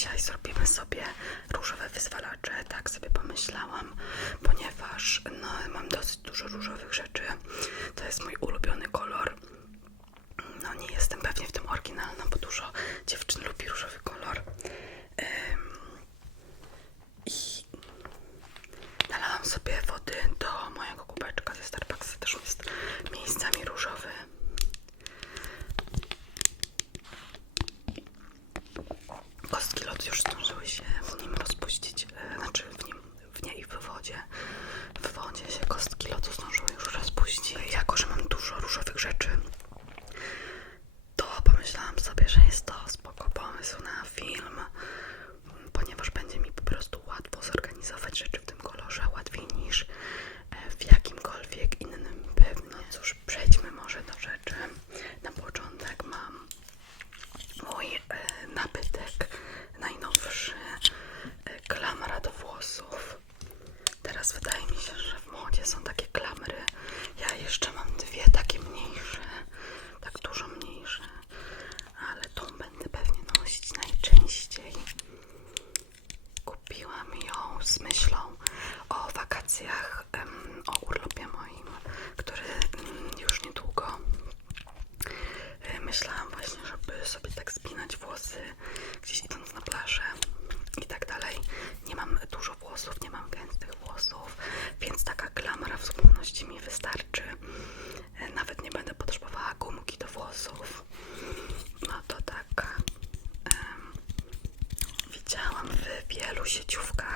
dzisiaj zrobimy sobie różowe wyzwalacze, tak sobie pomyślałam, ponieważ no, mam dosyć dużo różowych rzeczy. To jest mój ulubiony kolor. No nie jestem pewnie w tym oryginalna, bo dużo dziewczyn lubi różowy kolor z myślą o wakacjach, o urlopie moim, który mm, już niedługo. E, myślałam właśnie, żeby sobie tak spinać włosy gdzieś idąc na plażę i tak dalej. Nie mam dużo włosów, nie mam gęstych włosów, więc taka klamra w zupełności mi wystarczy. E, nawet nie będę potrzebowała gumki do włosów. No to tak. Widziałam w wielu sieciówkach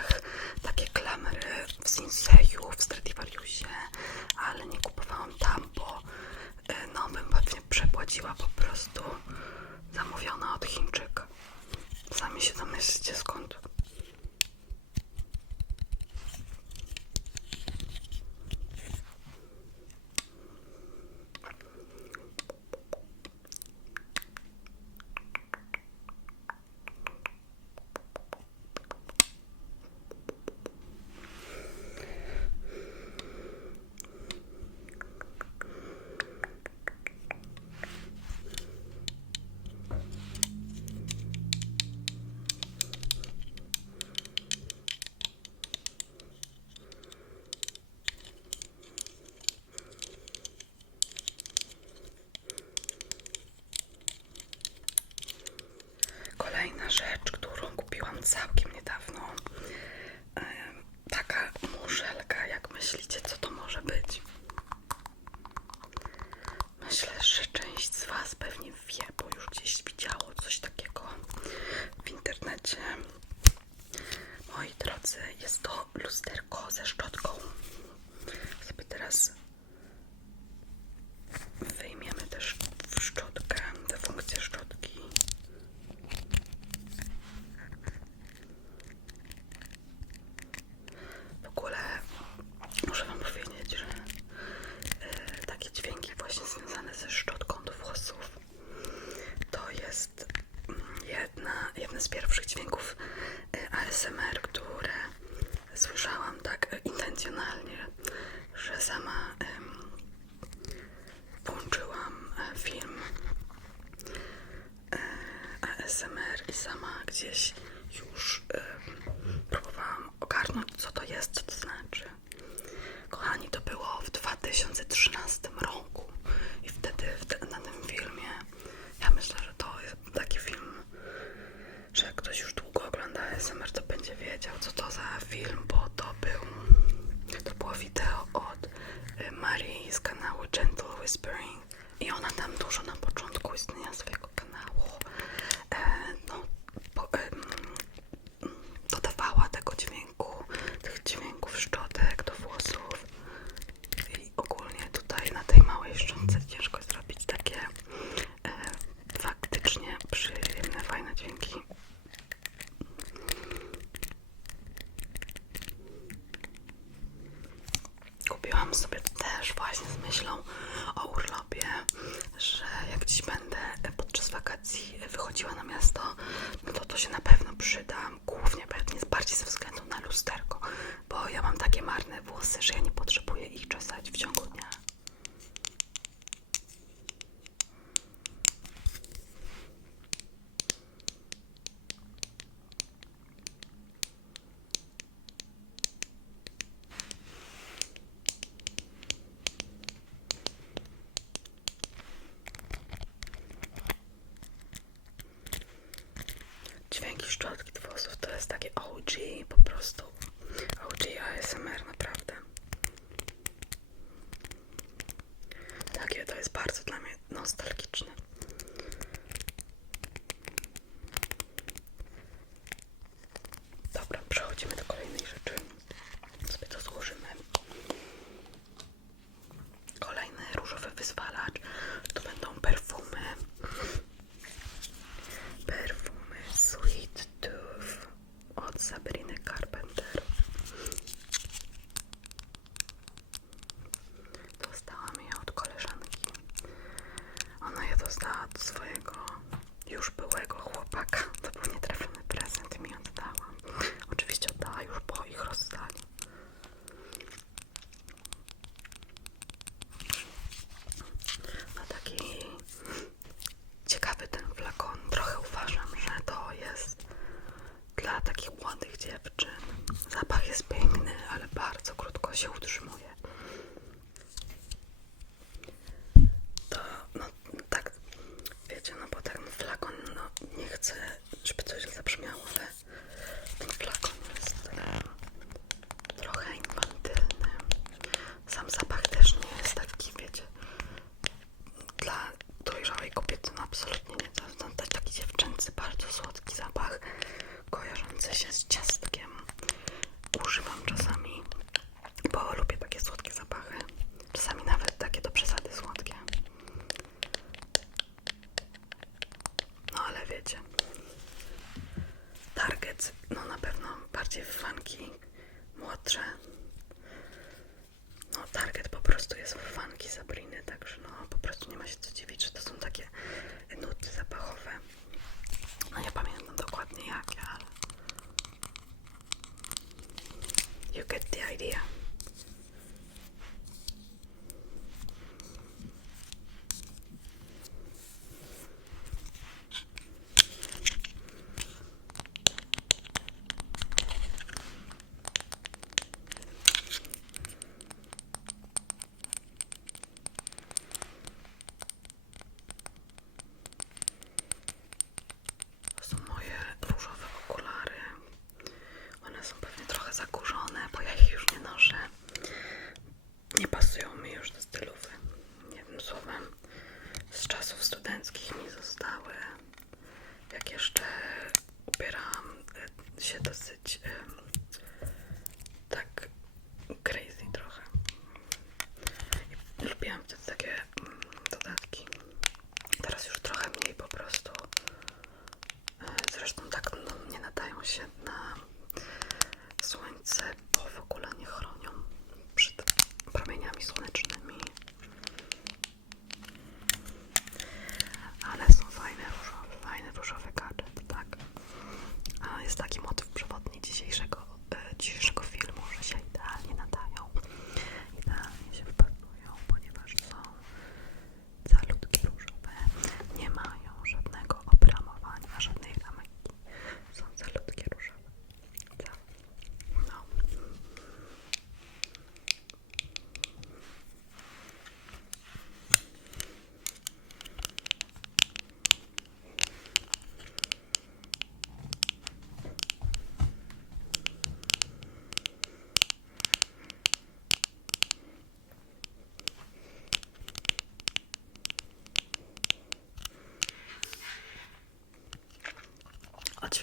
sobie też właśnie z myślą o urlopie, że jak dziś będę e, podczas wakacji e, wychodziła na miasto, no to to się na pewno przyda, głównie pewnie bardziej ze względu na lusterko, bo ja mam takie marne włosy, że ja nie potrzebuję ich czesać w ciągu dźwięki szczotki do włosów to jest takie OG po prostu. OG ASMR naprawdę. Takie to jest bardzo dla mnie nostalgiczne.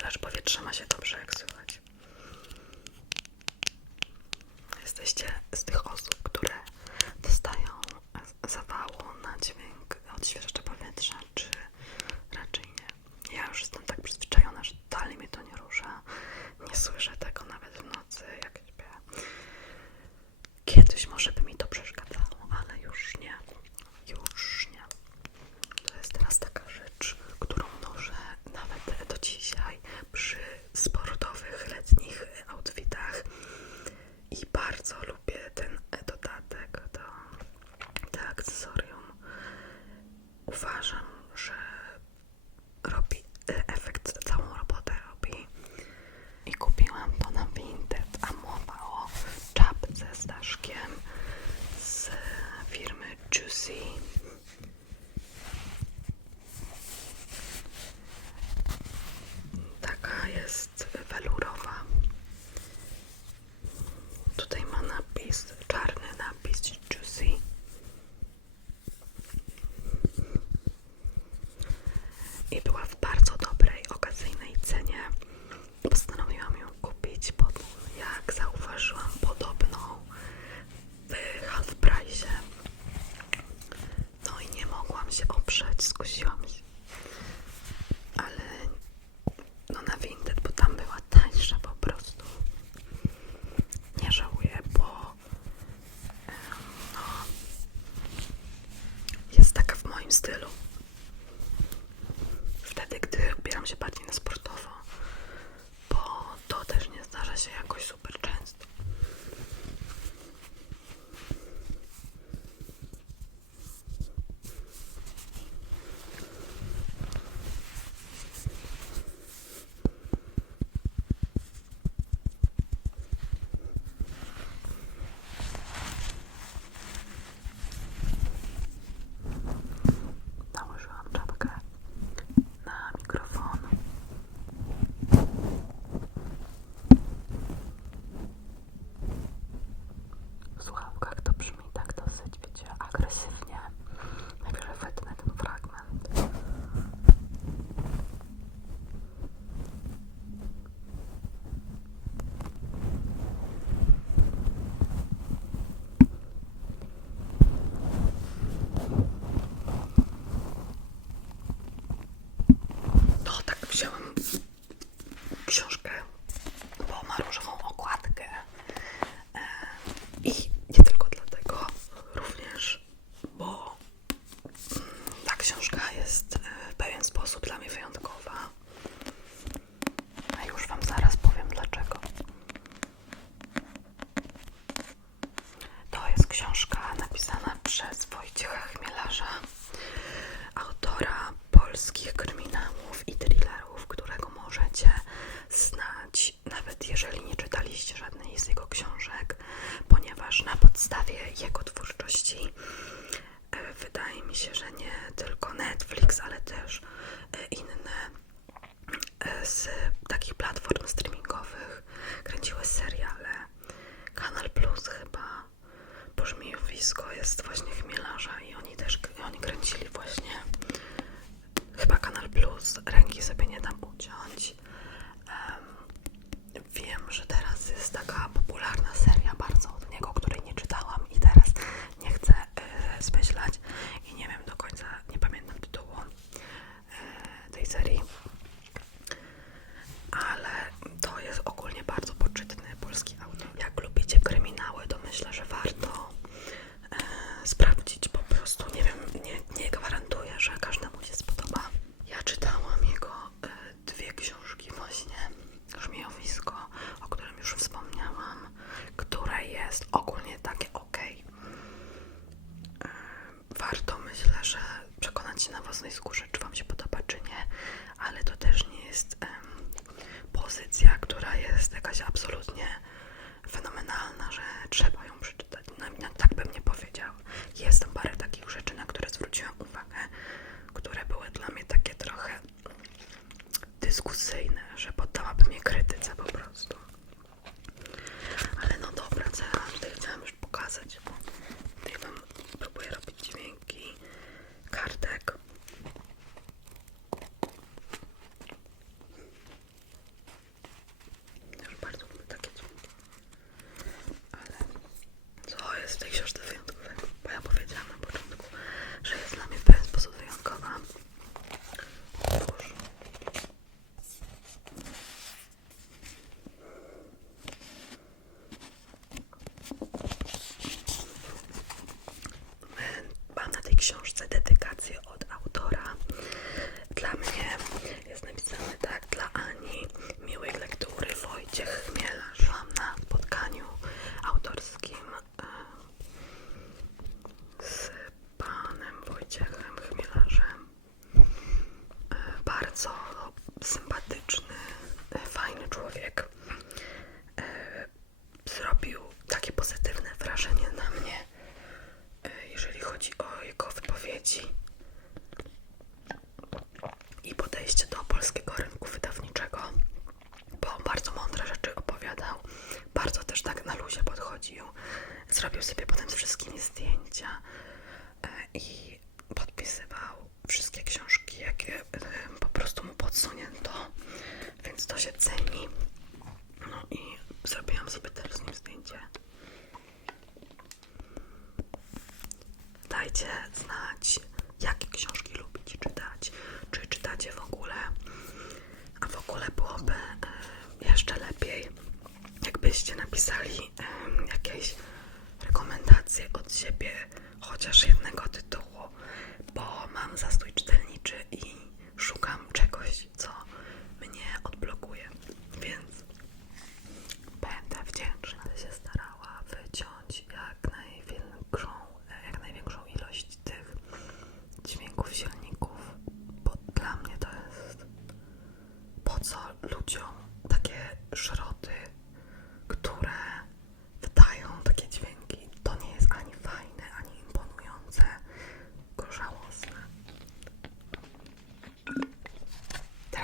Myślę, że powietrze ma się dobrze, jak słychać. Jesteście z tych osób, trzeba. мероприятий. napisali um, jakieś rekomendacje od siebie, chociaż jednego tytułu, bo mam zastój czytelniczy i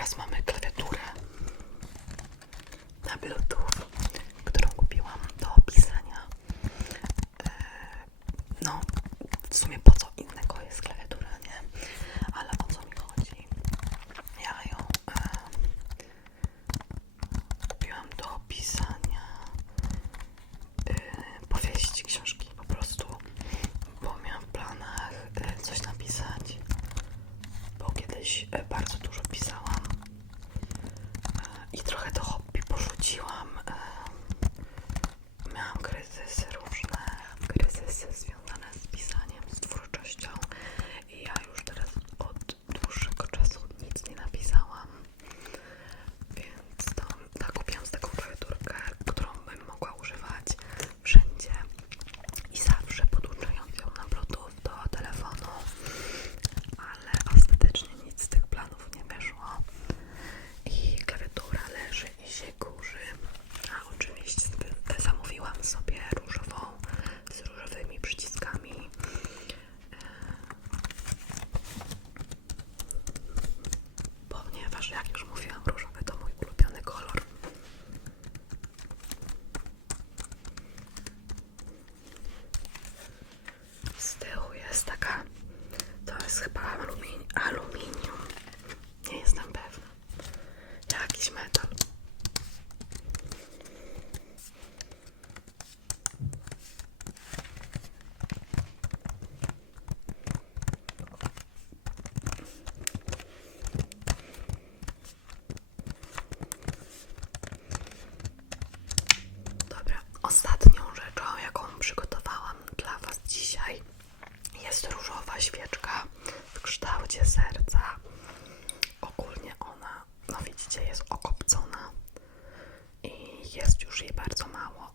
teraz mamy klapę. Bardzo mało,